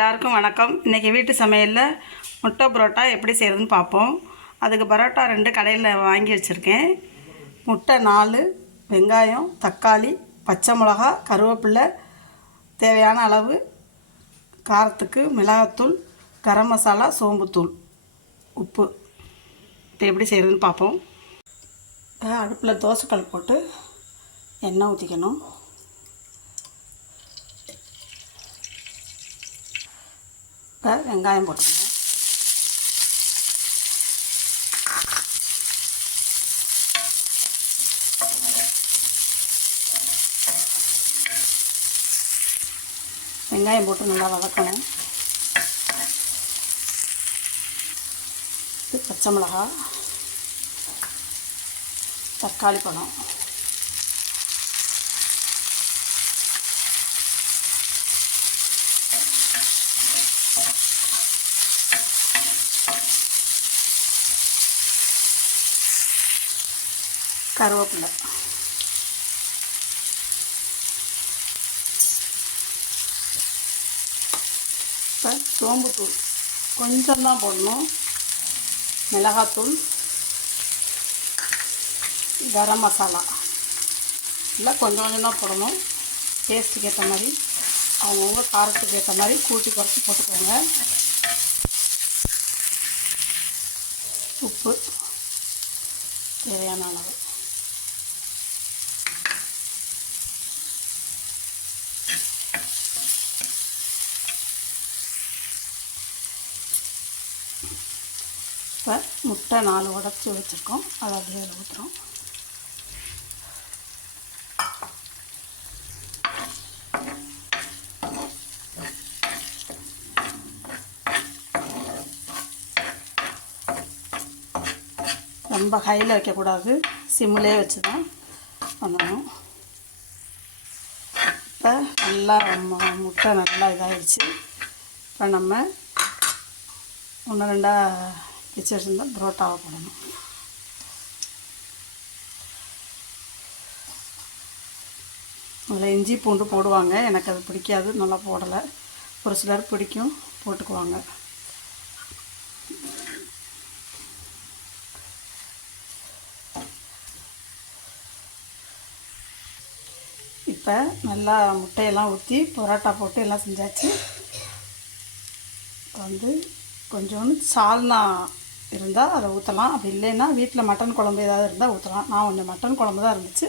எல்லாருக்கும் வணக்கம். இன்றைக்கி வீட்டு சமையலில் முட்டை பரோட்டா எப்படி செய்கிறதுன்னு பார்ப்போம். அதுக்கு பரோட்டா 2 கடையில் வாங்கி வச்சுருக்கேன். முட்டை 4, வெங்காயம், தக்காளி, பச்சை மிளகா, கருவேப்பிலை, தேவையான அளவு காரத்துக்கு மிளகாத்தூள், கரம் மசாலா, சோம்புத்தூள், உப்பு. இப்போ எப்படி செய்கிறதுன்னு பார்ப்போம். அடுப்பில் தோசைக்கல் போட்டு எண்ணெய் ஊற்றிக்கணும். இப்போ வெங்காயம் போட்டுக்கணும். வெங்காயம் போட்டு நல்லா வதக்கணும். இது பச்சை மிளகா, தக்காளி பழம், கருவேப்பிலை, இப்போ சோம்புத்தூள் கொஞ்சம் தான் போடணும், மிளகாத்தூள், கரம் மசாலா இல்லை கொஞ்சம் கொஞ்சம் தான் போடணும். டேஸ்ட்டுக்கு ஏற்ற மாதிரி அவங்கவுங்க காரத்துக்கு ஏற்ற மாதிரி கூட்டி குறைச்சி போட்டுக்கோங்க. உப்பு தேவையான அளவு. இப்போ முட்டை 4 உடைச்சி வச்சுருக்கோம், அதை அப்படியே ஊற்றுறோம். ரொம்ப ஹையில் வைக்கக்கூடாது, சிம்மிலே வச்சு தான் பண்ணணும். இப்போ நல்லா முட்டை நல்லா இதாகிடுச்சு. இப்போ நம்ம 1-2 பிச்சு வச்சுருந்தால் பரோட்டாவை போடணும். அதில் இஞ்சி பூண்டு போடுவாங்க, எனக்கு அது பிடிக்காது, நல்லா போடலை. ஒரு சிலர் பிடிக்கும், போட்டுக்குவாங்க. இப்போ நல்லா முட்டையெல்லாம் ஊற்றி பரோட்டா போட்டு எல்லாம் செஞ்சாச்சு. இப்போ கொஞ்சோண்டு சால்னா இருந்தால் அதை ஊற்றலாம். அப்படி இல்லைன்னா வீட்டில் மட்டன் குழம்பு ஏதாவது இருந்தால் ஊற்றலாம். நான் கொஞ்சம் மட்டன் குழம்பு தான் இருந்துச்சு,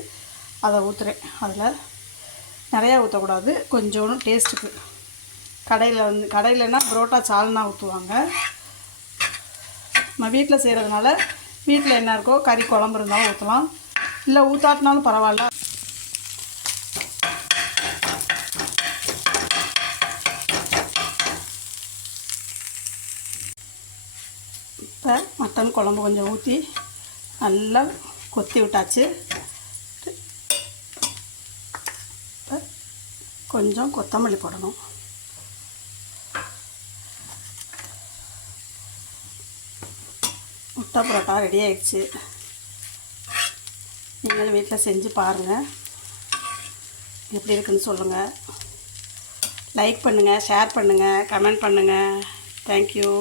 அதை ஊற்றுறேன். அதில் நிறையா ஊற்றக்கூடாது, கொஞ்சோண்டு டேஸ்ட்டுக்கு. கடையிலனா பரோட்டா சால்னா ஊற்றுவாங்க. நம்ம வீட்டில் செய்கிறதுனால வீட்டில் என்ன இருக்கோ கறி குழம்பு இருந்தாலும் ஊற்றலாம், இல்லை ஊற்றாட்டினாலும் பரவாயில்ல. இப்போ மட்டன் குழம்பு கொஞ்சம் ஊற்றி நல்லா கொத்தி விட்டாச்சு. இப்போ கொஞ்சம் கொத்தமல்லி போடணும். முட்டை பரோட்டா ரெடி ஆகிடுச்சு. நீங்களும் வீட்டில் செஞ்சு பாருங்கள், எப்படி இருக்குன்னு சொல்லுங்கள். லைக் பண்ணுங்கள், ஷேர் பண்ணுங்கள், கமெண்ட் பண்ணுங்கள். தேங்க்யூ.